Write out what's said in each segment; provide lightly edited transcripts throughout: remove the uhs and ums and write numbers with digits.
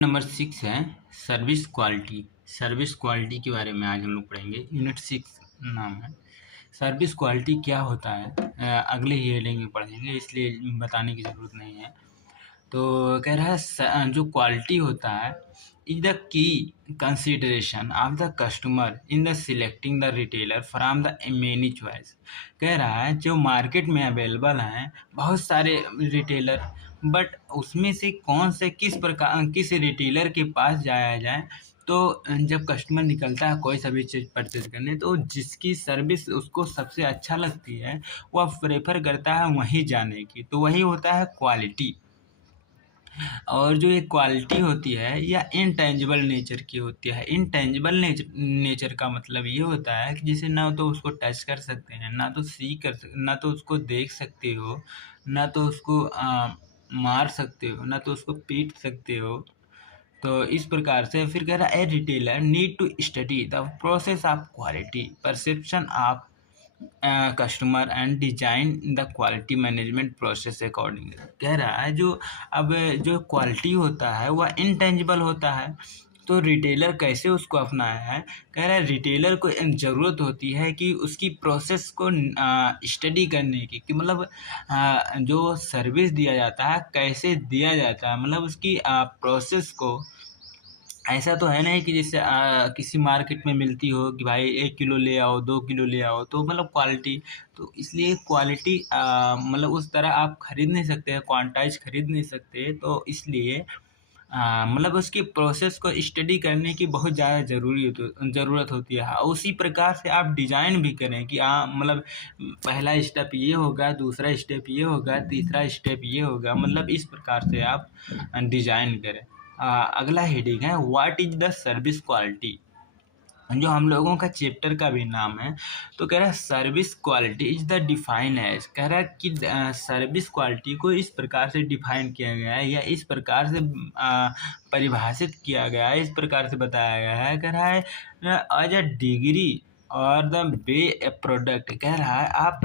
Number 6 है service quality. Service quality के बारे में आज हम लोग पढ़ेंगे। यूनिट 6 नाम है। सर्विस क्वालिटी क्या होता है अगले ही हेडिंग में पढ़ेंगे, इसलिए बताने की ज़रूरत नहीं है। तो कह रहा है जो क्वालिटी होता है is the key consideration of the customer in the selecting the retailer from the many choice. कह रहा है जो मार्केट में अवेलेबल हैं बहुत सारे रिटेलर, बट उसमें से कौन से किस रिटेलर के पास जाया जाए। तो जब कस्टमर निकलता है कोई सा भी चीज़ परचेज करने, तो जिसकी सर्विस उसको सबसे अच्छा लगती है वह प्रेफर करता है वहीं जाने की, तो वही होता है क्वालिटी। और जो ये क्वालिटी होती है या इनटेंजिबल नेचर की होती है। इनटेंजिबल नेचर का मतलब ये होता है कि जिसे ना तो उसको टच कर सकते हैं, ना तो ना तो उसको देख सकते हो, ना तो उसको मार सकते हो, ना तो उसको पीट सकते हो। तो इस प्रकार से फिर कह रहा है a retailer need to study the process of quality perception of customer and design the quality management process according. कह रहा है जो क्वालिटी होता है वह इनटेंजिबल होता है, तो रिटेलर कैसे उसको अपनाया है। कह रहा है रिटेलर को ज़रूरत होती है कि उसकी प्रोसेस को स्टडी करने की, कि मतलब जो सर्विस दिया जाता है कैसे दिया जाता है, मतलब उसकी प्रोसेस को। ऐसा तो है नहीं कि जैसे किसी मार्केट में मिलती हो कि भाई 1 किलो ले आओ, 2 किलो ले आओ, तो मतलब क्वालिटी। तो इसलिए क्वालिटी मतलब उस तरह आप खरीद नहीं सकते, क्वांटाइज खरीद नहीं सकते, तो इसलिए मतलब उसकी प्रोसेस को स्टडी करने की बहुत ज़्यादा ज़रूरत होती है। उसी प्रकार से आप डिज़ाइन भी करें कि मतलब पहला स्टेप ये होगा, दूसरा स्टेप ये होगा, तीसरा स्टेप ये होगा, मतलब इस प्रकार से आप डिज़ाइन करें। अगला हेडिंग है what is the service quality, जो हम लोगों का चैप्टर का भी नाम है। तो कह रहा है service quality is the define as, कह रहा है कि सर्विस क्वालिटी को इस प्रकार से डिफाइन किया गया है या इस प्रकार से परिभाषित किया गया है, इस प्रकार से बताया गया है। कह रहा है एज अ डिग्री और द वे ए प्रोडक्ट। कह रहा है आप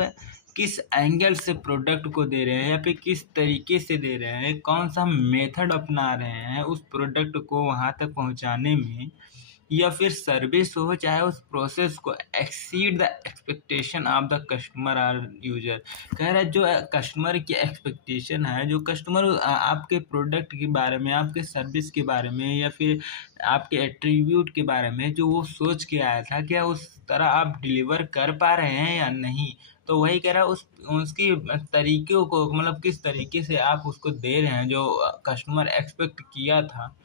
किस एंगल से प्रोडक्ट को दे रहे हैं या फिर किस तरीके से दे रहे हैं, कौन सा मेथड अपना रहे हैं उस प्रोडक्ट को वहाँ तक पहुँचाने में, या फिर सर्विस हो चाहे उस प्रोसेस को exceed the expectation of the customer और यूजर। कह रहा है जो कस्टमर की एक्सपेक्टेशन है, जो कस्टमर आपके प्रोडक्ट के बारे में, आपके सर्विस के बारे में या फिर आपके एट्रीब्यूट के बारे में जो वो सोच के आया था, क्या उस तरह आप डिलीवर कर पा रहे हैं या नहीं। तो वही कह रहा है उसकी तरीक़ों को, मतलब किस तरीके से आप उसको दे रहे हैं जो कस्टमर एक्सपेक्ट किया था।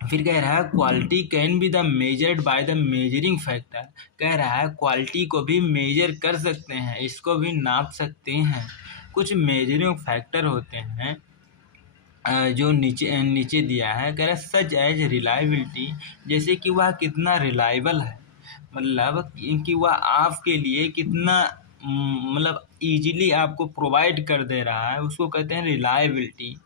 फिर कह रहा है quality can be the measured by the measuring factor. कह रहा है क्वालिटी को भी मेजर कर सकते हैं, इसको भी नाप सकते हैं। कुछ मेजरिंग फैक्टर होते हैं जो नीचे नीचे दिया है। कह रहा है सच एज रिलायबिलिटी, जैसे कि वह कितना रिलायबल है, मतलब कि वह आपके लिए कितना मतलब इजीली आपको प्रोवाइड कर दे रहा है, उसको कहते हैं रिलायबिलिटी।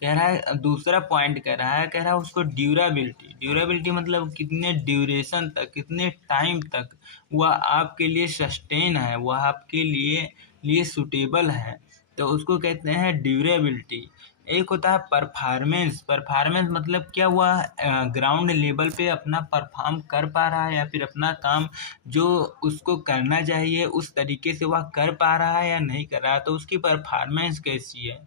कह रहा है दूसरा पॉइंट कह रहा है उसको ड्यूरेबिलिटी। ड्यूरेबिलिटी मतलब कितने ड्यूरेशन तक, कितने टाइम तक वह आपके लिए सस्टेन है, वह आपके लिए सूटेबल है, तो उसको कहते हैं ड्यूरेबिलिटी। एक होता है परफॉर्मेंस। परफॉर्मेंस मतलब क्या हुआ, ग्राउंड लेवल पे अपना परफॉर्म कर पा रहा है या फिर अपना काम जो उसको करना चाहिए उस तरीके से वह कर पा रहा है या नहीं कर रहा है, तो उसकी परफॉर्मेंस कैसी है।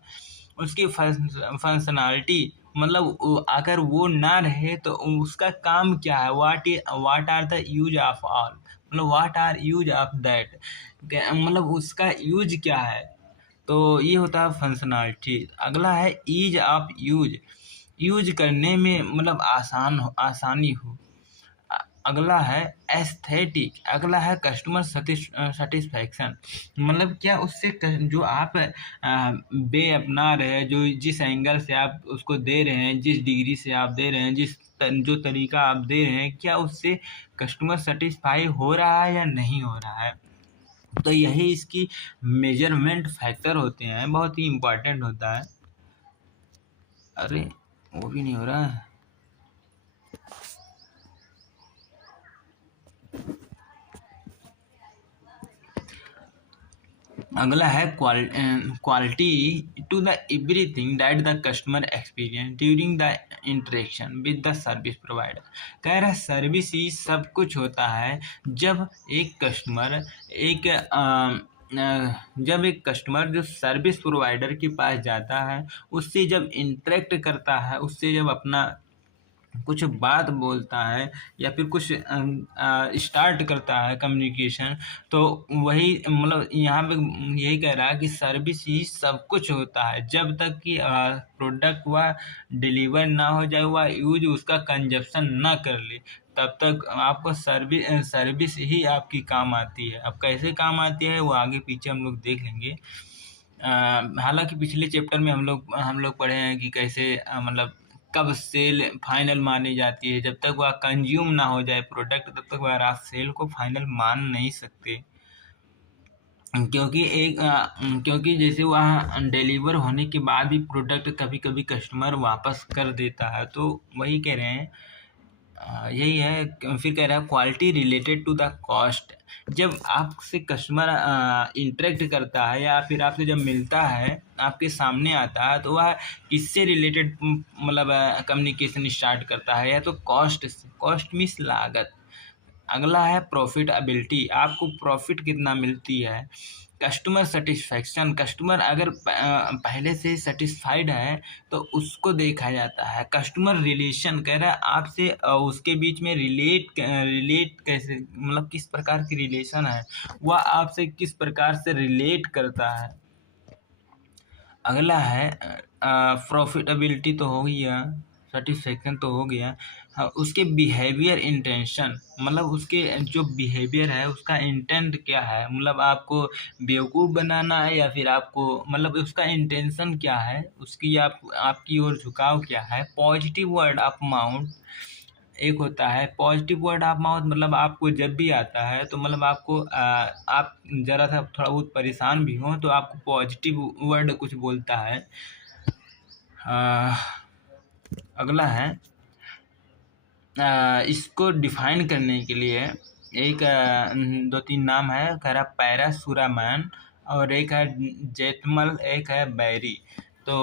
उसकी फंक्शनैलिटी मतलब अगर वो ना रहे तो उसका काम क्या है, what are the use of all, मतलब what are use of that, मतलब उसका यूज क्या है। तो ये होता है फंक्शनैलिटी। अगला है ईज ऑफ यूज, यूज करने में मतलब आसानी हो। अगला है एस्थेटिक। अगला है कस्टमर सेटिस्फैक्शन, मतलब क्या उससे जो आप वे अपना रहे हैं, जो जिस एंगल से आप उसको दे रहे हैं, जिस डिग्री से आप दे रहे हैं, जो तरीका आप दे रहे हैं, क्या उससे कस्टमर सेटिस्फाई हो रहा है या नहीं हो रहा है। तो यही इसकी मेजरमेंट फैक्टर होते हैं, बहुत ही इम्पोर्टेंट होता है। अरे वो भी नहीं हो रहा है। अगला है quality to the everything that the customer experience during the interaction with the service provider. कह रहा है सर्विस ही सब कुछ होता है जब एक कस्टमर एक जब एक कस्टमर जो सर्विस प्रोवाइडर के पास जाता है, उससे जब इंटरेक्ट करता है, उससे जब अपना कुछ बात बोलता है या फिर कुछ स्टार्ट करता है कम्युनिकेशन, तो वही मतलब यहाँ पे यही कह रहा है कि सर्विस ही सब कुछ होता है जब तक कि प्रोडक्ट वह डिलीवर ना हो जाए, वह यूज उसका कंजप्शन ना कर ले, तब तक आपको सर्विस ही आपकी काम आती है। अब कैसे काम आती है वो आगे पीछे हम लोग देख लेंगे। हालांकि पिछले चैप्टर में हम लोग पढ़े हैं कि कैसे मतलब कब सेल फाइनल मानी जाती है। जब तक वह कंज्यूम ना हो जाए प्रोडक्ट, तब तक वह आप सेल को फाइनल मान नहीं सकते, क्योंकि जैसे वह डिलीवर होने के बाद भी प्रोडक्ट कभी कभी कस्टमर वापस कर देता है। तो वही कह रहे हैं, यही है। फिर कह रहा है quality related to the cost. जब आपसे कस्टमर इंटरेक्ट करता है या फिर आपसे जब मिलता है, आपके सामने आता है, तो वह किससे रिलेटेड मतलब कम्युनिकेशन स्टार्ट करता है, या तो कॉस्ट से। कॉस्ट मीन्स लागत। अगला है प्रॉफिटेबिलिटी, आपको प्रॉफिट कितना मिलती है। कस्टमर सेटिस्फैक्शन, कस्टमर अगर पहले से सेटिस्फाइड है तो उसको देखा जाता है। कस्टमर रिलेशन, कह रहा है आपसे उसके बीच में रिलेट कैसे, मतलब किस प्रकार की रिलेशन है, वह आपसे किस प्रकार से रिलेट करता है। अगला है प्रॉफिटेबिलिटी तो हो गया, सेटिस्फेक्शन तो हो गया। हाँ, उसके बिहेवियर इंटेंशन, मतलब उसके जो बिहेवियर है उसका इंटेंट क्या है, मतलब आपको बेवकूफ़ बनाना है या फिर आपको मतलब उसका इंटेंशन क्या है, उसकी आपकी ओर झुकाव क्या है। पॉजिटिव वर्ड ऑफ माउथ एक होता है। पॉजिटिव वर्ड ऑफ माउथ मतलब आपको जब भी आता है तो मतलब आपको आप ज़रा सा थोड़ा बहुत परेशान भी हो तो आपको पॉजिटिव वर्ड कुछ बोलता है। अगला है इसको डिफाइन करने के लिए एक दो तीन नाम है। कह रहा पैरासुरामैन और एक है जेठमल, एक है बैरी। तो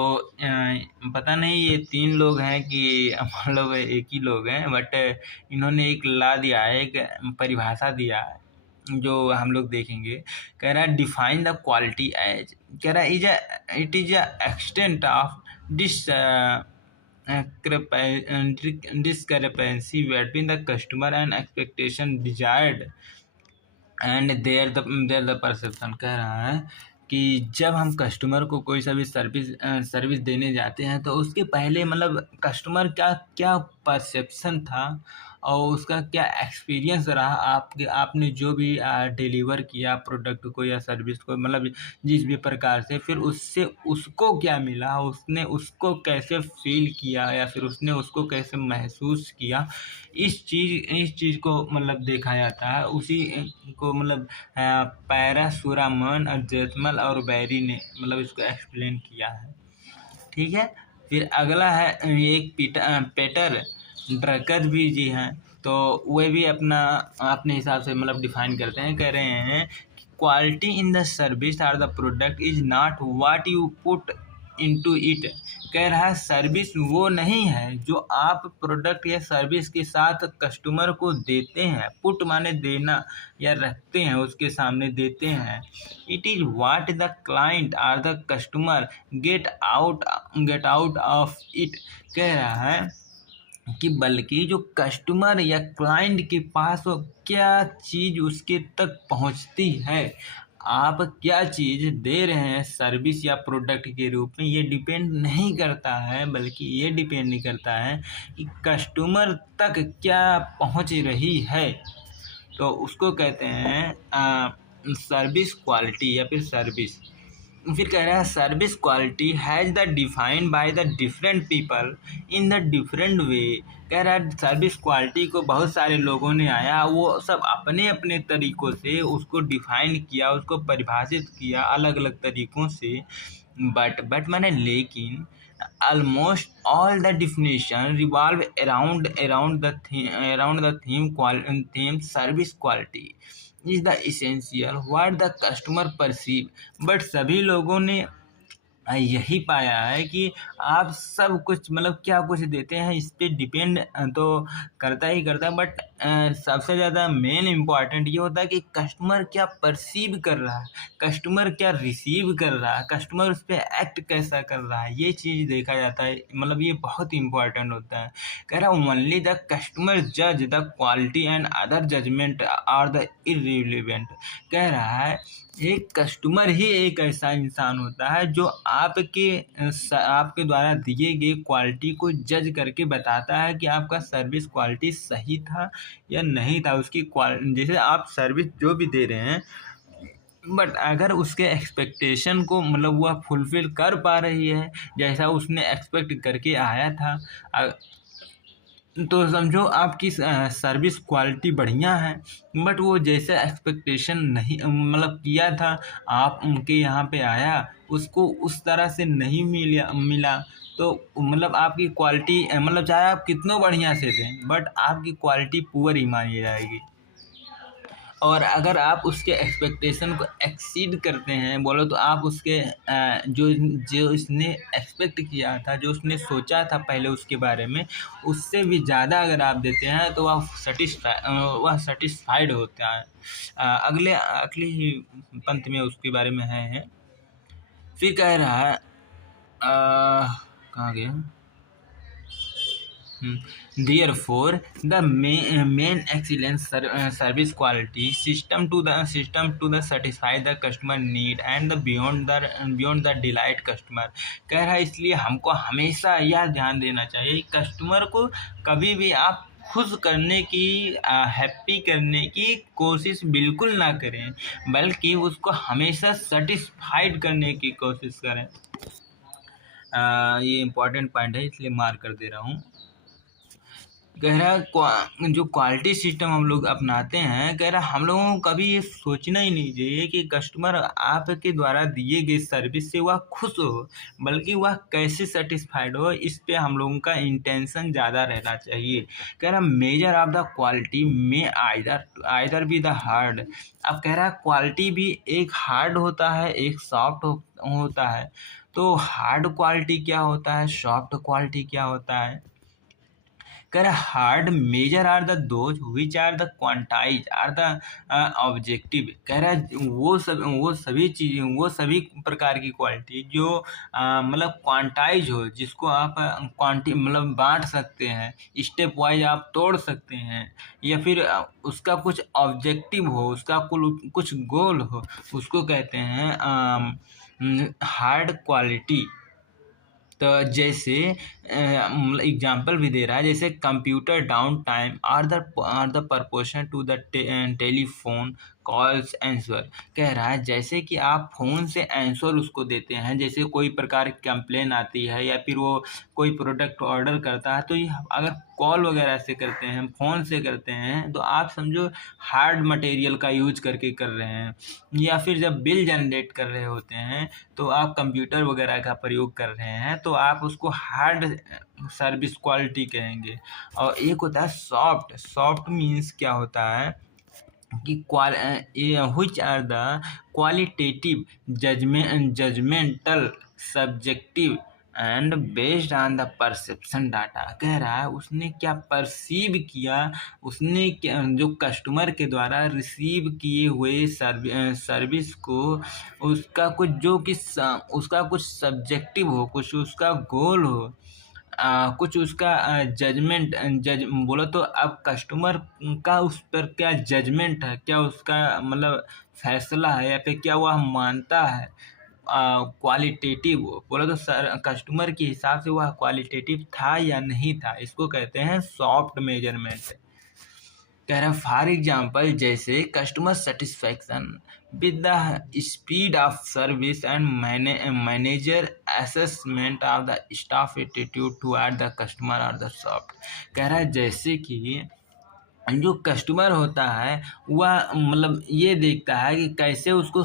पता नहीं ये तीन लोग हैं कि मतलब एक ही लोग हैं, बट इन्होंने एक ला दिया है, एक परिभाषा दिया है जो हम लोग देखेंगे। कह रहा है डिफाइन द क्वालिटी एज, कह रहा है it is a extent of this discrepancy between the customer and expectation desired and there the perception। कह रहा है कि जब हम कस्टमर को कोई सा भी सर्विस देने जाते हैं तो उसके पहले मतलब कस्टमर का क्या परसेप्शन था और उसका क्या एक्सपीरियंस रहा, आपने जो भी डिलीवर किया प्रोडक्ट को या सर्विस को, मतलब जिस भी प्रकार से, फिर उससे उसको क्या मिला, उसने उसको कैसे फील किया या फिर उसने उसको कैसे महसूस किया। इस चीज़ को मतलब देखा जाता है। उसी को मतलब पैरासुरामन और जेठमल और बैरी ने मतलब इसको एक्सप्लेन किया है। ठीक है। फिर अगला है एक पेटर ड्रकर भी जी हैं, तो वे भी अपने हिसाब से मतलब डिफाइन करते हैं। कह रहे हैं quality in the service or the product is not what you put into it. कह रहा है सर्विस वो नहीं है जो आप प्रोडक्ट या सर्विस के साथ कस्टमर को देते हैं। पुट माने देना या रखते हैं, उसके सामने देते हैं। It is what the client or the customer get out of it. कह रहा है कि बल्कि जो कस्टमर या क्लाइंट के पास वो क्या चीज़ उसके तक पहुंचती है, आप क्या चीज़ दे रहे हैं सर्विस या प्रोडक्ट के रूप में, ये डिपेंड नहीं करता है, बल्कि ये डिपेंड नहीं करता है कि कस्टमर तक क्या पहुंच रही है। तो उसको कहते हैं सर्विस क्वालिटी या फिर सर्विस। फिर कह रहा है service quality has the defined by the different people in the different way. कह रहा है सर्विस क्वालिटी को बहुत सारे लोगों ने आया, वो सब अपने अपने तरीक़ों से उसको डिफाइन किया, उसको परिभाषित किया अलग अलग तरीक़ों से। बट माने लेकिन almost all the definition revolve around the theme service quality। Is the essential what the customer perceive. But सभी लोगों ने यही पाया है कि आप सब कुछ मतलब क्या कुछ देते हैं इस पे डिपेंड तो करता ही करता है, बट सबसे ज़्यादा मेन इम्पॉर्टेंट ये होता है कि कस्टमर क्या परसीव कर रहा है, कस्टमर क्या रिसीव कर रहा है, कस्टमर उस पर एक्ट कैसा कर रहा है, ये चीज़ देखा जाता है। मतलब ये बहुत इम्पॉर्टेंट होता है। कह रहा हूँ ओनली द कस्टमर जज the quality and other judgement are the irrelevant. कह रहा है एक कस्टमर ही एक ऐसा इंसान होता है जो आपके द्वारा दिए गए क्वालिटी को जज करके बताता है कि आपका सर्विस क्वालिटी सही था या नहीं था। उसकी जैसे आप सर्विस जो भी दे रहे हैं, बट अगर उसके एक्सपेक्टेशन को मतलब वह फुलफिल कर पा रही है जैसा उसने एक्सपेक्ट करके आया था, तो समझो आपकी सर्विस क्वालिटी बढ़िया है। बट वो जैसा एक्सपेक्टेशन नहीं मतलब किया था, आप उनके यहाँ पे आया, उसको उस तरह से नहीं मिला तो मतलब आपकी क्वालिटी मतलब चाहे आप कितना बढ़िया से दें बट आपकी क्वालिटी पुअर ही मानी जाएगी। और अगर आप उसके एक्सपेक्टेशन को एक्सीड करते हैं बोलो तो आप उसके जो जो उसने एक्सपेक्ट किया था, जो उसने सोचा था पहले उसके बारे में, उससे भी ज़्यादा अगर आप देते हैं तो वह सेटिस्फाइड होता है। अगले अगली ही पंक्ति में उसके बारे में है। फिर कह रहा है कहाँ गया? Therefore, the main excellent service quality system to the satisfy the customer need and the beyond the delight customer। कह रहा है इसलिए हमको हमेशा यह ध्यान देना चाहिए कस्टमर को कभी भी आप खुश करने की हैप्पी करने की कोशिश बिल्कुल ना करें, बल्कि उसको हमेशा सेटिस्फाइड करने की कोशिश करें। ये इम्पोर्टेंट पॉइंट है इसलिए मार्क कर दे रहा हूँ। कह रहा जो क्वालिटी सिस्टम हम लोग अपनाते हैं, कह रहा हम लोगों को कभी ये सोचना ही नहीं चाहिए कि कस्टमर आपके द्वारा दिए गए सर्विस से वह खुश हो, बल्कि वह कैसे सेटिस्फाइड हो, इस पे हम लोगों का इंटेंशन ज़्यादा रहना चाहिए। कह रहा मेजर ऑफ द क्वालिटी में आइदर बी द हार्ड। अब कह रहा क्वालिटी भी एक हार्ड होता है एक सॉफ्ट होता है। तो हार्ड क्वालिटी क्या होता है, सॉफ्ट क्वालिटी क्या होता है? कह रहा hard measure or the those which are the quantize or the objective. कह रहा वो सभी चीज़ें, वो सभी प्रकार की क्वालिटी जो मतलब क्वांटाइज हो, जिसको आप क्वांटी मतलब बांट सकते हैं, स्टेप वाइज आप तोड़ सकते हैं, या फिर उसका कुछ ऑब्जेक्टिव हो, उसका कुछ गोल हो, उसको कहते हैं हार्ड क्वालिटी। तो जैसे एग्जांपल भी दे रहा है, जैसे computer down time or the proportion to the telephone calls answer. कह रहा है जैसे कि आप फ़ोन से आंसर उसको देते हैं, जैसे कोई प्रकार की कंप्लेन आती है या फिर वो कोई प्रोडक्ट ऑर्डर करता है, तो ये अगर कॉल वगैरह से करते हैं, फ़ोन से करते हैं, तो आप समझो हार्ड मटेरियल का यूज करके कर रहे हैं। या फिर जब बिल जनरेट कर रहे होते हैं तो आप कंप्यूटर वगैरह का प्रयोग कर रहे हैं, तो आप उसको हार्ड सर्विस क्वालिटी कहेंगे। और एक होता है सॉफ्ट। सॉफ्ट मीन्स क्या होता है कि which are the qualitative judgmental subjective and based on the perception data. कह रहा है उसने क्या परसीव किया, उसने क्या जो कस्टमर के द्वारा रिसीव किए हुए सर्विस को, उसका कुछ जो कि उसका कुछ सब्जेक्टिव हो, कुछ उसका गोल हो, कुछ उसका जज बोलो तो अब कस्टमर का उस पर क्या जजमेंट है, क्या उसका मतलब फैसला है, या फिर क्या वह मानता है क्वालिटेटिव बोलो तो कस्टमर के हिसाब से वह क्वालिटेटिव था या नहीं था, इसको कहते हैं सॉफ्ट मेजरमेंट। कह रहा है फॉर एग्जाम्पल जैसे customer satisfaction with the speed of service and manager assessment of the staff attitude toward the customer और द सॉफ्ट। कह रहा है जैसे कि जो कस्टमर होता है वह मतलब ये देखता है कि कैसे उसको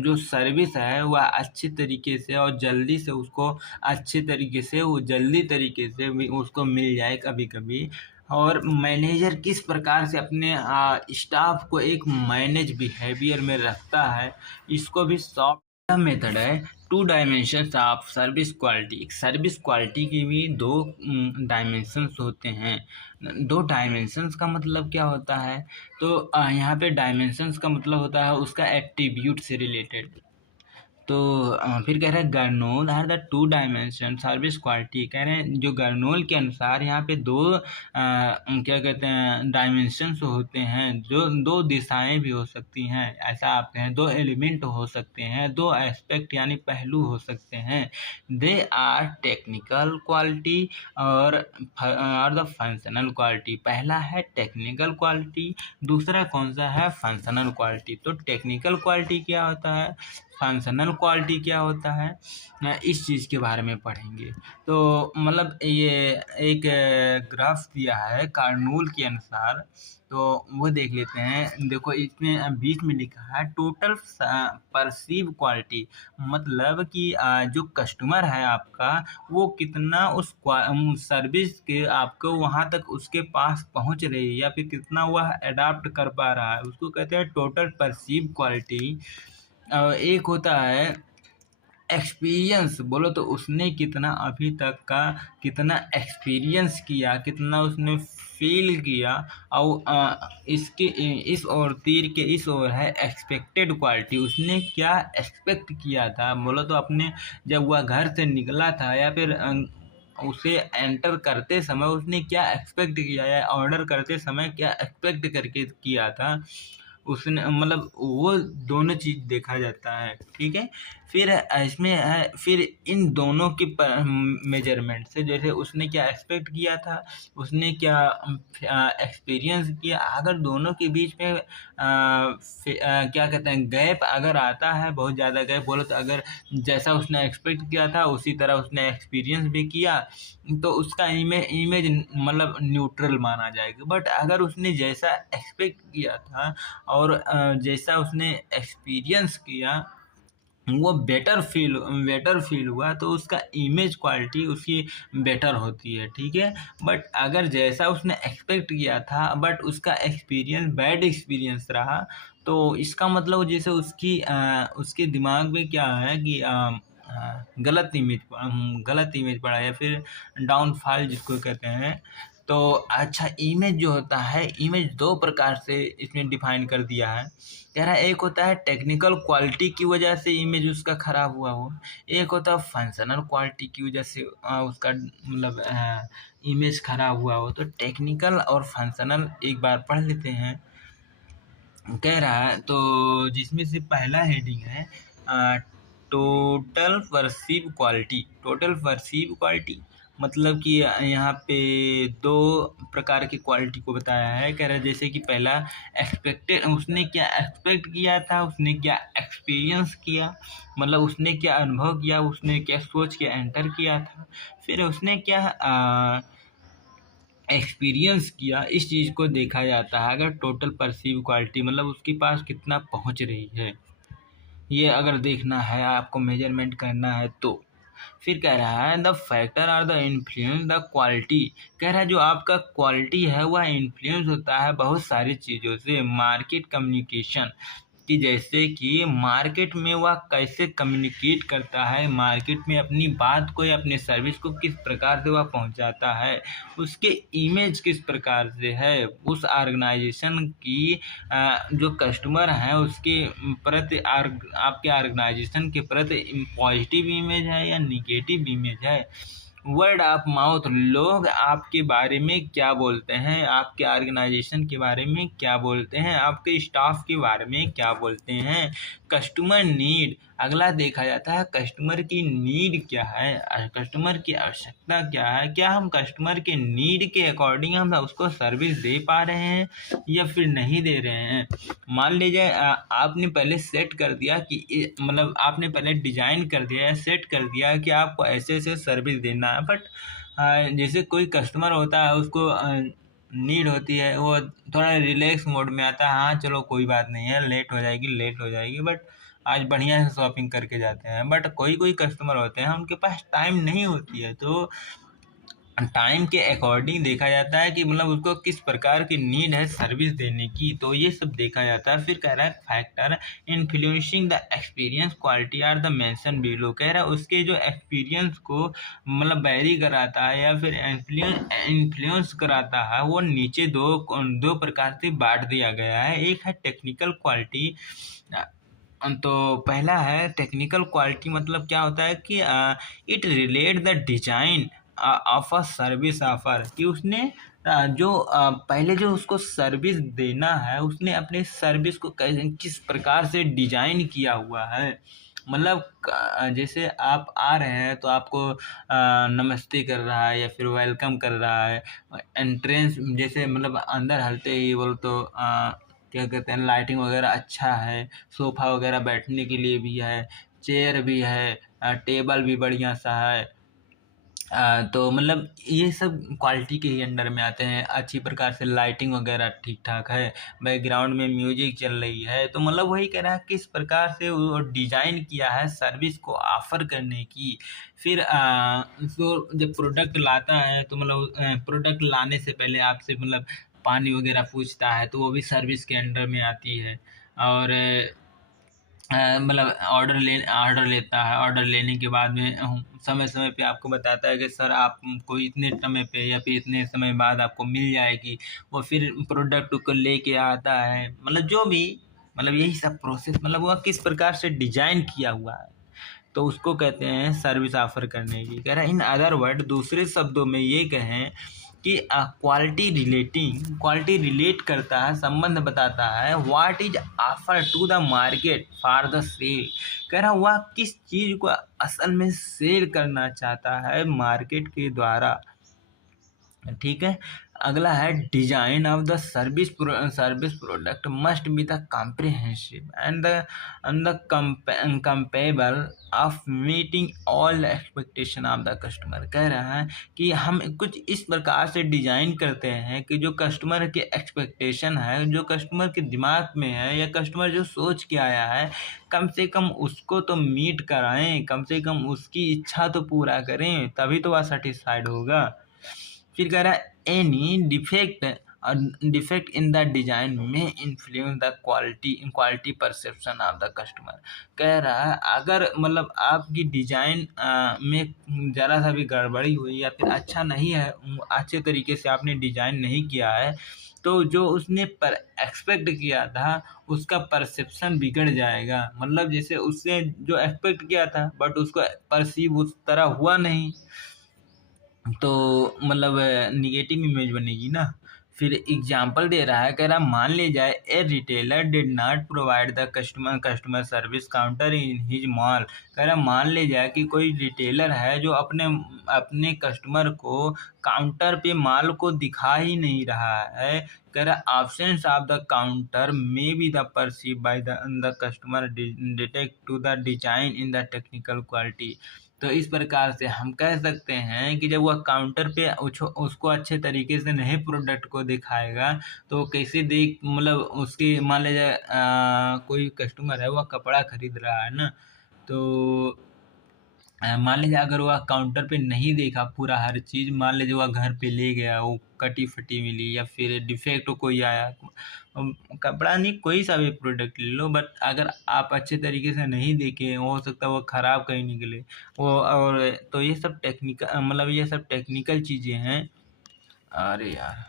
जो सर्विस है वह अच्छी तरीके से और जल्दी से उसको अच्छे तरीके से वो जल्दी तरीके से भी उसको मिल जाए कभी कभी। और मैनेजर किस प्रकार से अपने स्टाफ को एक मैनेज बिहेवियर में रखता है, इसको भी सॉफ्ट मेथड है। To dimensions of service quality. Service quality की भी दो डायमेंशंस होते हैं। दो डायमेंशंस का मतलब क्या होता है? तो यहाँ पे डायमेंशंस का मतलब होता है उसका एट्रीब्यूट से रिलेटेड। तो फिर कह रहे हैं गर्नोल are the two dimension service quality. कह रहे हैं जो गर्नोल के अनुसार यहाँ पे दो क्या कहते हैं डायमेंशंस होते हैं, जो दो दिशाएं भी हो सकती हैं, ऐसा आप कहें दो एलिमेंट हो सकते हैं, दो एस्पेक्ट यानी पहलू हो सकते हैं। दे आर टेक्निकल क्वालिटी और द फंक्शनल क्वालिटी। पहला है टेक्निकल क्वालिटी, दूसरा कौन सा है? Functional quality. तो टेक्निकल क्वालिटी क्या होता है, फंक्शनल क्वालिटी क्या होता है, इस चीज़ के बारे में पढ़ेंगे। तो मतलब ये एक ग्राफ दिया है कार्नूल के अनुसार, तो वो देख लेते हैं। देखो इसमें बीच में लिखा है टोटल परसीव क्वालिटी, मतलब कि जो कस्टमर है आपका वो कितना उस सर्विस के आपको वहाँ तक उसके पास पहुँच रही है या फिर कितना वह अडाप्ट कर पा रहा है, उसको कहते हैं टोटल परसीव क्वालिटी। एक होता है एक्सपीरियंस, बोलो तो उसने कितना अभी तक का कितना एक्सपीरियंस किया, कितना उसने फील किया। और इसके इस ओर तीर के इस ओर है एक्सपेक्टेड क्वालिटी, उसने क्या एक्सपेक्ट किया था। बोलो तो अपने जब वह घर से निकला था या फिर उसे एंटर करते समय उसने क्या एक्सपेक्ट किया या ऑर्डर करते समय क्या एक्सपेक्ट करके किया था, उसने मतलब वो दोनों चीज़ देखा जाता है। ठीक है, फिर इसमें है फिर इन दोनों की मेजरमेंट से, जैसे उसने क्या एक्सपेक्ट किया था, उसने क्या एक्सपीरियंस किया, अगर दोनों के बीच में क्या कहते हैं गैप अगर आता है, बहुत ज़्यादा गैप, बोलो तो अगर जैसा उसने एक्सपेक्ट किया था उसी तरह उसने एक्सपीरियंस भी किया, तो उसका इमेज मतलब न्यूट्रल माना जाएगा। बट अगर उसने जैसा एक्सपेक्ट किया था और जैसा उसने एक्सपीरियंस किया वो बेटर फील हुआ, तो उसका इमेज क्वालिटी उसकी बेटर होती है। ठीक है, बट अगर जैसा उसने एक्सपेक्ट किया था बट उसका एक्सपीरियंस बैड एक्सपीरियंस रहा, तो इसका मतलब जैसे उसके दिमाग में क्या है कि गलत इमेज पड़ा या फिर डाउनफॉल जिसको कहते हैं। तो अच्छा, इमेज जो होता है, इमेज दो प्रकार से इसमें डिफाइन कर दिया है। कह रहा है एक होता है टेक्निकल क्वालिटी की वजह से इमेज उसका खराब हुआ हो, एक होता है फंक्शनल क्वालिटी की वजह से उसका मतलब इमेज खराब हुआ हो। तो टेक्निकल और फंक्शनल एक बार पढ़ लेते हैं। कह रहा है तो जिसमें से पहला हेडिंग है total perceive quality. Total perceive quality मतलब कि यहाँ पे दो प्रकार की क्वालिटी को बताया है। कह रहा है जैसे कि पहला एक्सपेक्टेड, उसने क्या एक्सपेक्ट किया था, उसने क्या एक्सपीरियंस किया, मतलब उसने क्या अनुभव किया, उसने क्या सोच के एंटर किया था, फिर उसने क्या एक्सपीरियंस किया, इस चीज़ को देखा जाता है। अगर टोटल परसीव क्वालिटी मतलब उसके पास कितना पहुंच रही है, ये अगर देखना है आपको, मेजरमेंट करना है तो। फिर कह रहा है the factor or the influence the quality. कह रहा है जो आपका क्वालिटी है वह इन्फ्लुएंस होता है बहुत सारी चीज़ों से। मार्केट कम्युनिकेशन कि जैसे कि मार्केट में वह कैसे कम्युनिकेट करता है, मार्केट में अपनी बात को या अपने सर्विस को किस प्रकार से वह पहुंचाता है, उसके इमेज किस प्रकार से है, उस ऑर्गेनाइजेशन की जो कस्टमर हैं उसके प्रति आपके ऑर्गेनाइजेशन के प्रति पॉजिटिव इमेज है या निगेटिव इमेज है। वर्ड ऑफ माउथ, लोग आपके बारे में क्या बोलते हैं, आपके ऑर्गेनाइजेशन के बारे में क्या बोलते हैं, आपके स्टाफ के बारे में क्या बोलते हैं। कस्टमर नीड, अगला देखा जाता है कस्टमर की नीड क्या है, कस्टमर की आवश्यकता क्या है, क्या हम कस्टमर के नीड के अकॉर्डिंग हम उसको सर्विस दे पा रहे हैं या फिर नहीं दे रहे हैं। मान लीजिए आपने पहले सेट कर दिया कि मतलब आपने पहले डिजाइन कर दिया या सेट कर दिया कि आपको ऐसे ऐसे सर्विस देना है, बट जैसे कोई कस्टमर होता है उसको नीड होती है, वो थोड़ा रिलैक्स मोड में आता है, हाँ चलो कोई बात नहीं है, लेट हो जाएगी बट आज बढ़िया से शॉपिंग करके जाते हैं। बट कोई कोई कस्टमर होते हैं उनके पास टाइम नहीं होती है, तो टाइम के अकॉर्डिंग देखा जाता है कि मतलब उसको किस प्रकार की नीड है सर्विस देने की, तो ये सब देखा जाता है। फिर कह रहा है factor influencing the experience quality are the mention below, कह रहा है उसके जो एक्सपीरियंस को मतलब वैरी कराता है या फिर इन्फ्लुएंस कराता है, वो नीचे दो प्रकार से बांट दिया गया है। एक है टेक्निकल क्वालिटी, तो पहला है टेक्निकल क्वालिटी, मतलब क्या होता है कि it relate the design of a service offer, कि उसने पहले जो उसको सर्विस देना है उसने अपने सर्विस को किस प्रकार से डिजाइन किया हुआ है। मतलब जैसे आप आ रहे हैं तो आपको नमस्ते कर रहा है या फिर वेलकम कर रहा है। एंट्रेंस जैसे मतलब अंदर हलते ही बोल तो क्या कहते हैं, लाइटिंग वगैरह अच्छा है, सोफ़ा वगैरह बैठने के लिए भी है, चेयर भी है, टेबल भी बढ़िया सा है। तो मतलब ये सब क्वालिटी के ही अंडर में आते हैं। अच्छी प्रकार से लाइटिंग वगैरह ठीक ठाक है, बैकग्राउंड में म्यूजिक चल रही है, तो मतलब वही कह रहा है किस प्रकार से वो डिजाइन किया है सर्विस को ऑफर करने की। फिर उसको जब प्रोडक्ट लाता है तो मतलब प्रोडक्ट लाने से पहले आपसे मतलब पानी वगैरह पूछता है, तो वो भी सर्विस के अंडर में आती है। और मतलब ऑर्डर लेता है, ऑर्डर लेने के बाद में समय समय पे आपको बताता है कि सर आपको इतने समय पे या फिर इतने समय बाद आपको मिल जाएगी। वो फिर प्रोडक्ट को लेके आता है, मतलब जो भी मतलब यही सब प्रोसेस, मतलब वह किस प्रकार से डिजाइन किया हुआ है, तो उसको कहते हैं सर्विस ऑफर करने की। कह रहा है इन अदर वर्ड, दूसरे शब्दों में ये कहें कि क्वालिटी रिलेट करता है, संबंध बताता है what is offer to the market for the sale. कह रहा वह किस चीज को असल में सेल करना चाहता है मार्केट के द्वारा। ठीक है। अगला है design of the service product must be the comprehensive and the capable of meeting all expectation of the customer. कह रहा है कि हम कुछ इस प्रकार से डिजाइन करते हैं कि जो कस्टमर के एक्सपेक्टेशन है, जो कस्टमर के दिमाग में है या कस्टमर जो सोच के आया है, कम से कम उसको तो मीट कराएं, कम से कम उसकी इच्छा तो पूरा करें, तभी तो वह सेटिस्फाइड होगा। फिर कह रहा है any defect in the design may influence the quality perception of the customer. कह रहा है अगर मतलब आपकी डिजाइन में ज़रा सा भी गड़बड़ी हुई या फिर अच्छा नहीं है, अच्छे तरीके से आपने डिजाइन नहीं किया है, तो जो उसने पर एक्सपेक्ट किया था उसका परसेप्शन बिगड़ जाएगा। मतलब जैसे उसने जो एक्सपेक्ट किया था बट उसको परसीव उस तरह हुआ नहीं, तो मतलब निगेटिव इमेज बनेगी ना। फिर एग्जाम्पल दे रहा है, कह रहा मान ली जाए a retailer did not provide the customer service counter in his mall. कह रहा मान ले जाए कि कोई रिटेलर है जो अपने अपने कस्टमर को काउंटर पे माल को दिखा ही नहीं रहा है। कह रहा absence of the counter may be the perceive by the customer detect to the design in the technical quality. तो इस प्रकार से हम कह सकते हैं कि जब वह काउंटर पे उसको अच्छे तरीके से नहीं प्रोडक्ट को दिखाएगा, तो वो कैसे देख मतलब उसकी मान लीजिए कोई कस्टमर है वह कपड़ा खरीद रहा है ना, तो मान लीजिए अगर वह काउंटर पे नहीं देखा पूरा हर चीज़, मान लीजिए वह घर पे ले गया, वो कटी फटी मिली या फिर डिफेक्ट कोई आया, कपड़ा नहीं कोई सा भी प्रोडक्ट ले लो, बट अगर आप अच्छे तरीके से नहीं देखे, हो सकता है वो ख़राब कहीं निकले वो। और तो ये सब टेक्निकल मतलब ये सब टेक्निकल चीज़ें हैं। अरे यार,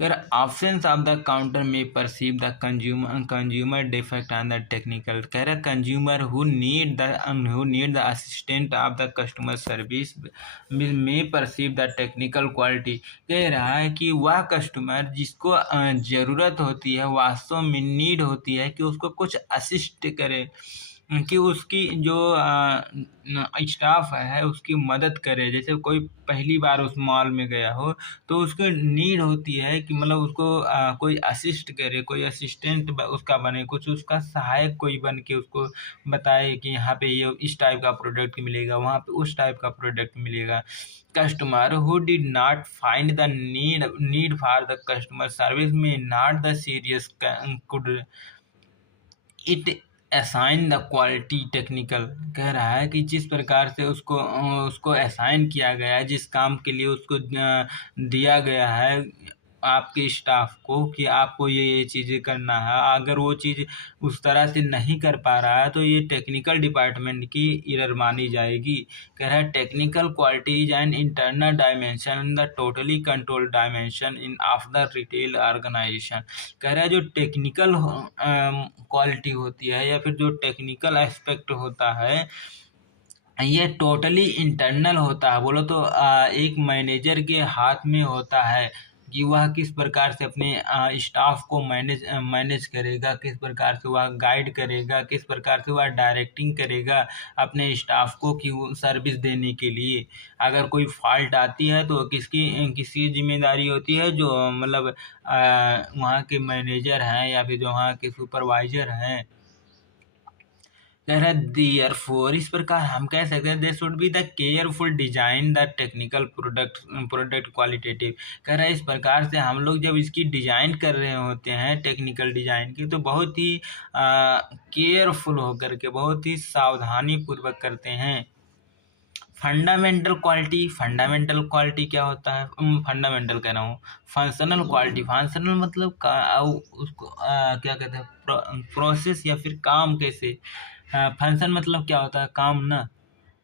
यार absence of the counter may perceive the consumer defect and the technical। कह रहा consumer who need the assistant of the customer service may perceive the technical quality। कह रहा है कि वह कस्टमर जिसको ज़रूरत होती है, वास्तव में नीड होती है कि उसको कुछ असिस्ट करे, कि उसकी जो स्टाफ है उसकी मदद करे। जैसे कोई पहली बार उस मॉल में गया हो तो उसको नीड होती है कि मतलब उसको कोई असिस्ट करे, कोई असिस्टेंट उसका बने, कुछ उसका सहायक कोई बन के उसको बताए कि यहाँ पे ये इस टाइप का प्रोडक्ट मिलेगा, वहाँ पे उस टाइप का प्रोडक्ट मिलेगा। Customer who did not find the need for the customer service may not the serious could it assign the quality technical, कह रहा है कि जिस प्रकार से उसको असाइन किया गया है, जिस काम के लिए उसको दिया गया है आपके स्टाफ को कि आपको ये चीज़ें करना है, अगर वो चीज़ उस तरह से नहीं कर पा रहा है तो ये टेक्निकल डिपार्टमेंट की एरर मानी जाएगी। कह रहा है technical quality is an internal dimension in the totally control dimension in of the retail organisation. कह रहा है जो टेक्निकल क्वालिटी होती है या फिर जो टेक्निकल एस्पेक्ट होता है, ये टोटली इंटरनल होता है। बोलो तो एक मैनेजर के हाथ में होता है कि वह किस प्रकार से अपने स्टाफ को मैनेज करेगा, किस प्रकार से वह गाइड करेगा, किस प्रकार से वह डायरेक्टिंग करेगा अपने स्टाफ को कि वो सर्विस देने के लिए। अगर कोई फॉल्ट आती है तो किसकी जिम्मेदारी होती है, जो मतलब वहाँ के मैनेजर हैं या फिर जो वहाँ के सुपरवाइजर हैं। कह रहा है देयरफॉर, इस प्रकार हम कह सकते हैं, they should be the careful design the technical product qualitative. कह रहा है इस प्रकार से हम लोग जब इसकी डिजाइन कर रहे होते हैं टेक्निकल डिजाइन की, तो बहुत ही केयरफुल होकर के, बहुत ही सावधानी पूर्वक करते हैं। फंडामेंटल क्वालिटी क्या होता है? फंडामेंटल कह रहा हूँ। फंक्शनल क्वालिटी, फंक्शनल मतलब उसको क्या कहते हैं, प्रोसेस या फिर काम कैसे। फंक्शन मतलब क्या होता है? काम ना।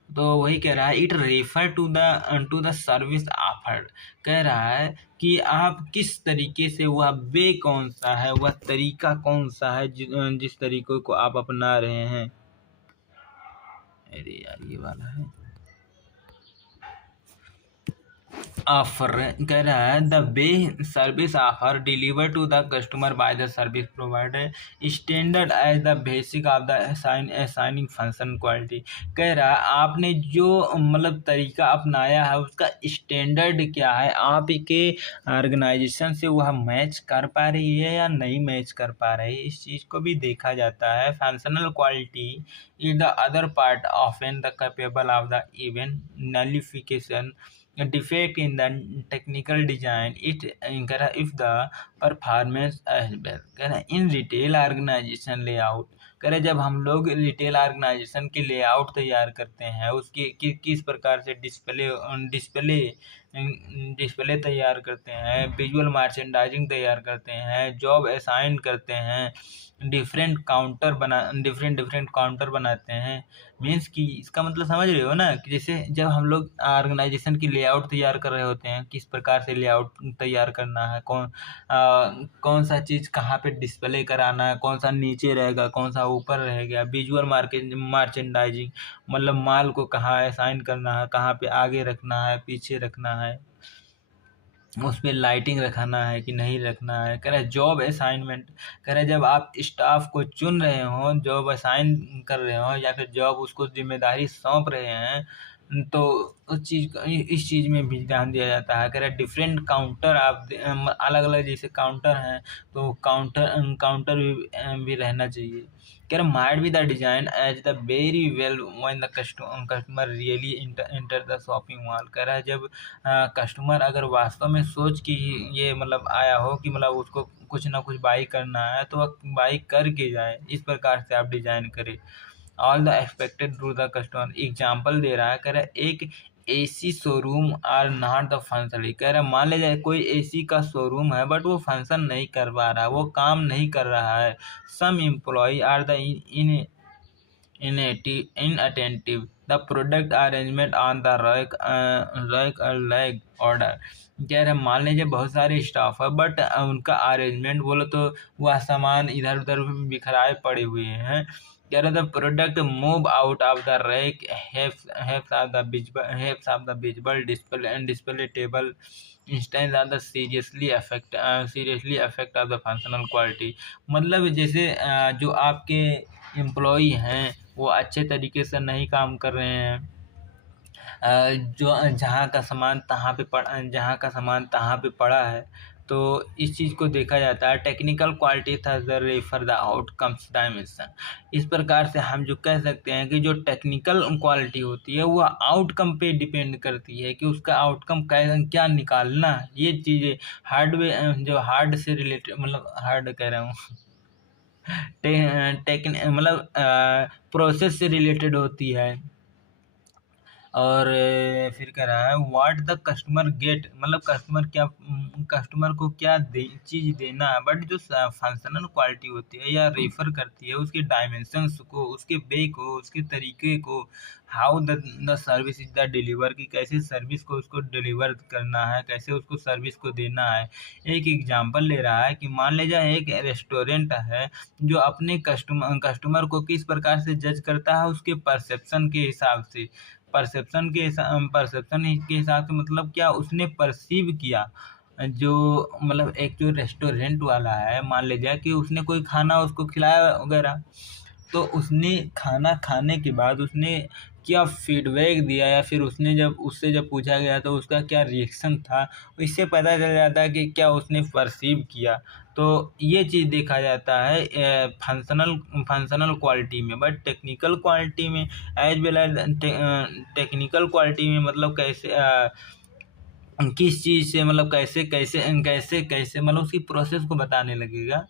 तो वही कह रहा है, it refer to the service offered. कह रहा है कि आप किस तरीके से, वह वे कौन सा है, वह तरीका कौन सा है जिस तरीके को आप अपना रहे हैं। अरे यार ये वाला है ऑफर। कह रहा है the way service offer deliver to the customer by the service provider standard as the basic of the assigning function quality. कह रहा है आपने जो मतलब तरीका अपनाया है उसका स्टैंडर्ड क्या है, आप के ऑर्गेनाइजेशन से वह मैच कर पा रही है या नहीं मैच कर पा रही है, इस चीज़ को भी देखा जाता है। Functional quality is the other part of an the capable of the event nullification defect in the technical design it if the performance as well। कह रहे इन रिटेल ऑर्गेनाइजेशन लेआउट। कह रहे जब हम लोग रिटेल ऑर्गेनाइजेशन के layout तैयार करते हैं, उसकी किस प्रकार से डिस्प्ले डिस्प्ले तैयार करते हैं, विजुअल मर्चेंडाइजिंग तैयार करते हैं, जॉब असाइन करते हैं, डिफरेंट काउंटर बनाते हैं। मीन्स कि इसका मतलब समझ रहे हो ना, कि जैसे जब हम लोग ऑर्गेनाइजेशन की लेआउट तैयार कर रहे होते हैं, किस प्रकार से लेआउट तैयार करना है, कौन सा चीज़ कहाँ पे डिस्प्ले कराना है, कौन सा नीचे रहेगा, कौन सा ऊपर रहेगा। विजुअल मर्चेंडाइजिंग मतलब माल को कहाँ असाइन करना है, कहाँ पे आगे रखना है, पीछे रखना है, उसमें लाइटिंग रखना है कि नहीं रखना है। कह रहा है जॉब असाइनमेंट। कह रहा है जब आप स्टाफ को चुन रहे हो, जॉब असाइन कर रहे हो या फिर जॉब उसको जिम्मेदारी सौंप रहे हैं, तो इस चीज़ में भी ध्यान दिया जाता है। कह रहा है डिफरेंट काउंटर आप अलग अलग जैसे काउंटर हैं, तो काउंटर भी रहना चाहिए। कह रहा might be the design as the very well when the customer really enter the shopping mall. कह रहा है जब कस्टमर अगर वास्तव में सोच कि ये मतलब आया हो कि मतलब उसको कुछ ना कुछ बाई करना है, तो वह बाई करके जाए, इस प्रकार से आप डिजाइन करें। All the expected to the customer. Example दे रहा है, कह रहा है एक AC showroom are not the functionally. कह रहा है मान लीजिए कोई एसी का शोरूम है बट वो फंक्शन नहीं कर पा रहा है, वो काम नहीं कर रहा है। Some employ are the inattentive the product arrangement on the rack or leg order। कह रहे मान लीजिए बहुत सारे स्टाफ है बट उनका अरेंजमेंट बोलो तो वह सामान इधर उधर बिखराए पड़े हुए हैं। कह रहे the product move out of the rack helps of the visible display table instance of the seriously affect of the functional quality। मतलब जैसे जो आपके एम्प्लॉई हैं वो अच्छे तरीके से नहीं काम कर रहे हैं, जो जहाँ का सामान तहाँ पे पड़ा है, तो इस चीज़ को देखा जाता है। टेक्निकल क्वालिटी था the refer the outcomes dimension. इस प्रकार से हम जो कह सकते हैं कि जो टेक्निकल क्वालिटी होती है वह आउटकम पे डिपेंड करती है कि उसका आउटकम क्या निकालना है। ये चीज़ें हार्डवेयर जो हार्ड से रिलेटेड, मतलब हार्ड कह रहा हूँ मतलब प्रोसेस से रिलेटेड होती है। और फिर कह रहा है व्हाट द कस्टमर गेट, मतलब कस्टमर को क्या चीज़ देना है। बट जो फंक्शनल क्वालिटी होती है या रेफर करती है उसके डायमेंशंस को, उसके वे को, उसके तरीके को, how the service is the deliver, की कैसे सर्विस को उसको डिलीवर करना है, कैसे उसको सर्विस को देना है। एक एग्जांपल ले रहा है कि मान लीजिए एक रेस्टोरेंट है जो अपने कस्टमर को किस प्रकार से जज करता है, उसके परसेप्शन के हिसाब से। परसेप्शन के हिसाब से मतलब क्या उसने परसीव किया। जो मतलब एक जो रेस्टोरेंट वाला है, मान लीजिए कि उसने कोई खाना उसको खिलाया वगैरह, तो उसने खाना खाने के बाद उसने क्या फीडबैक दिया, या फिर उसने जब उससे जब पूछा गया तो उसका क्या रिएक्शन था, इससे पता चल जाता है कि क्या उसने परसीव किया। तो ये चीज़ देखा जाता है फंक्शनल फंक्शनल क्वालिटी में। बट टेक्निकल क्वालिटी में as well as technical quality में मतलब कैसे किस चीज़ से, मतलब कैसे कैसे कैसे कैसे मतलब उसकी प्रोसेस को बताने लगेगा।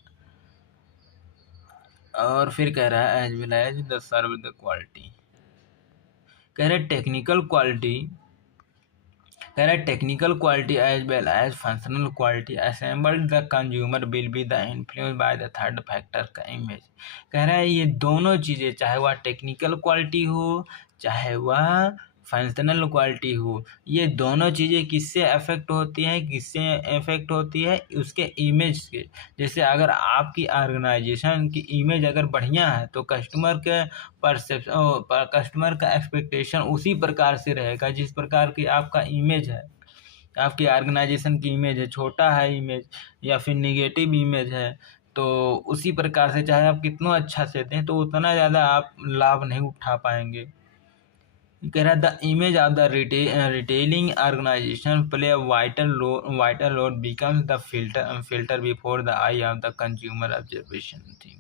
और फिर कह रहा है as well as the serve the quality, कह रहे technical quality as well as functional quality assembled the consumer will be the influence by the third factor का इमेज। कह रहा है ये दोनों चीज़ें, चाहे वह टेक्निकल क्वालिटी हो चाहे वह फंक्शनल क्वालिटी हो, ये दोनों चीज़ें किससे अफेक्ट होती हैं, उसके इमेज से। जैसे अगर आपकी ऑर्गेनाइजेशन की इमेज अगर बढ़िया है तो कस्टमर का एक्सपेक्टेशन उसी प्रकार से रहेगा जिस प्रकार की आपका इमेज है, आपकी ऑर्गेनाइजेशन की इमेज है। छोटा है इमेज या फिर निगेटिव इमेज है तो उसी प्रकार से चाहे आप कितना अच्छा से दें तो उतना ज़्यादा आप लाभ नहीं उठा पाएंगे। कह रहा the image of the retailing organisation play a vital role becomes the filter before the eye of the consumer observation thing.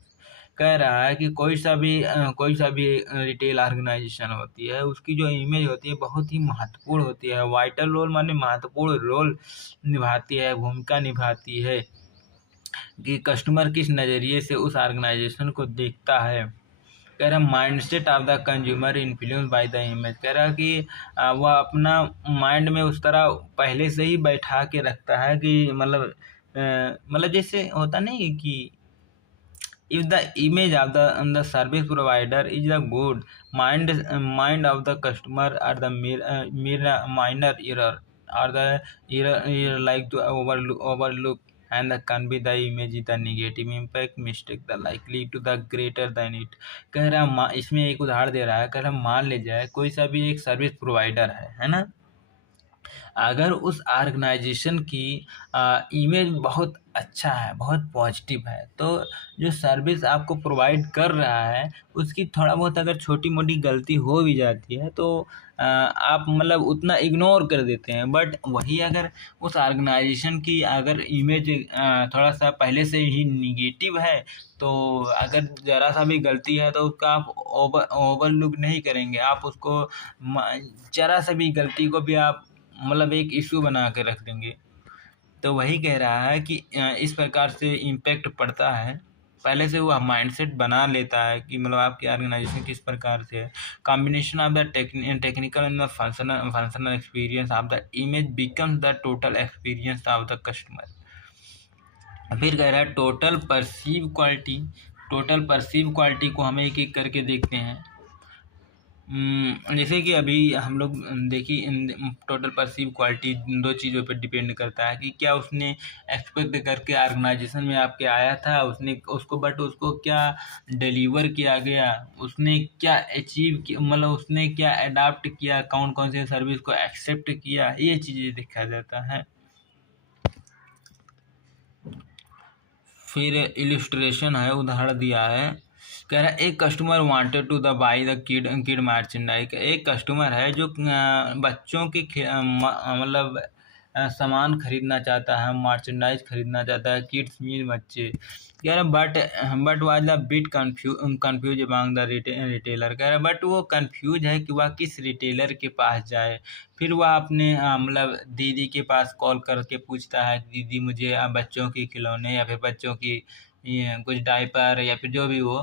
कह रहा है कि कोई सा भी रिटेल ऑर्गेनाइजेशन होती है उसकी जो इमेज होती है बहुत ही महत्वपूर्ण होती है। वाइटल रोल माने महत्वपूर्ण रोल निभाती है, भूमिका निभाती है कि कस्टमर किस नज़रिए से उस ऑर्गेनाइजेशन को देखता है। कह रहा mindset of the consumer influence by the image. कह रहा कि वह अपना माइंड में उस तरह पहले से ही बैठा के रखता है कि मतलब जैसे होता नहीं कि if the image of the service provider is a good, mind of the customer are the minor error, or the error like to overlook, and the convey the image is the negative impact mistake the likely to the greater than it। कह रहा इसमें एक उदाहरण दे रहा है। कह रहा मान ले जाए कोई सा भी एक सर्विस प्रोवाइडर है ना, अगर उस ऑर्गेनाइजेशन की इमेज बहुत अच्छा है, बहुत पॉजिटिव है, तो जो सर्विस आपको प्रोवाइड कर रहा है उसकी थोड़ा बहुत अगर छोटी मोटी गलती हो भी जाती है तो आप मतलब उतना इग्नोर कर देते हैं। बट वही अगर उस ऑर्गेनाइजेशन की अगर इमेज थोड़ा सा पहले से ही निगेटिव है तो अगर ज़रा सा भी गलती है तो उसका आप ओवरलुक नहीं करेंगे, आप उसको ज़रा सा भी गलती को भी आप मतलब एक इशू बना के रख देंगे। तो वही कह रहा है कि इस प्रकार से इम्पैक्ट पड़ता है, पहले से वो माइंडसेट बना लेता है कि मतलब आपकी ऑर्गेनाइजेशन किस प्रकार से है। Combination of the technical and the functional experience of the image becomes the total experience of the customer. फिर कह रहा है टोटल परसीव क्वालिटी को हम एक एक करके देखते हैं। जैसे कि अभी हम लोग देखिए टोटल परसीव क्वालिटी दो चीज़ों पर डिपेंड करता है कि क्या उसने एक्सपेक्ट करके ऑर्गेनाइजेशन में आपके आया था, उसको क्या डिलीवर किया गया, उसने क्या अचीव किया, मतलब उसने क्या अडाप्ट किया, कौन कौन से सर्विस को एक्सेप्ट किया, ये चीज़ें देखा जाता है। फिर इलिस्ट्रेशन है, उदाहरण दिया है। कह रहा है एक customer wanted to the buy the kid merchandise. एक कस्टमर है जो बच्चों के मतलब सामान खरीदना चाहता है, मर्चेंडाइज खरीदना चाहता है, किड्स मीन बच्चे। कह रहा but was the bit confuse among the retailer. कह रहा बट वो कंफ्यूज है कि वह किस रिटेलर के पास जाए। फिर वह अपने मतलब दीदी के पास कॉल करके पूछता है, दीदी मुझे बच्चों के खिलौने या फिर बच्चों की ये कुछ डायपर या फिर जो भी हो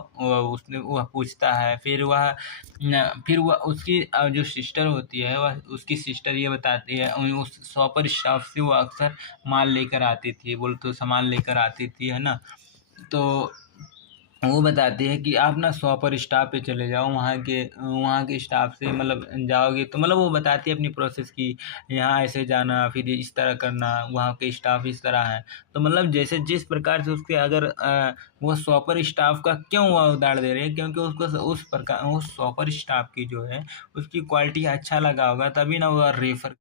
उसने वह पूछता है। फिर वह उसकी जो सिस्टर होती है वह उसकी सिस्टर ये बताती है उस शॉपर स्टाफ से वो अक्सर माल लेकर आती थी, बोल तो सामान लेकर आती थी, है ना। तो वो बताती है कि आप ना शॉपर स्टाफ पे चले जाओ, वहाँ के स्टाफ से मतलब जाओगे तो मतलब वो बताती है अपनी प्रोसेस की यहाँ ऐसे जाना, फिर इस तरह करना, वहाँ के स्टाफ इस तरह है। तो मतलब जैसे जिस प्रकार से उसके अगर वो शॉपर स्टाफ का क्यों वो उदाहरण दे रहे हैं, क्योंकि उसको उस शॉपर स्टाफ की जो है उसकी क्वालिटी अच्छा लगा होगा, तभी ना वो रेफर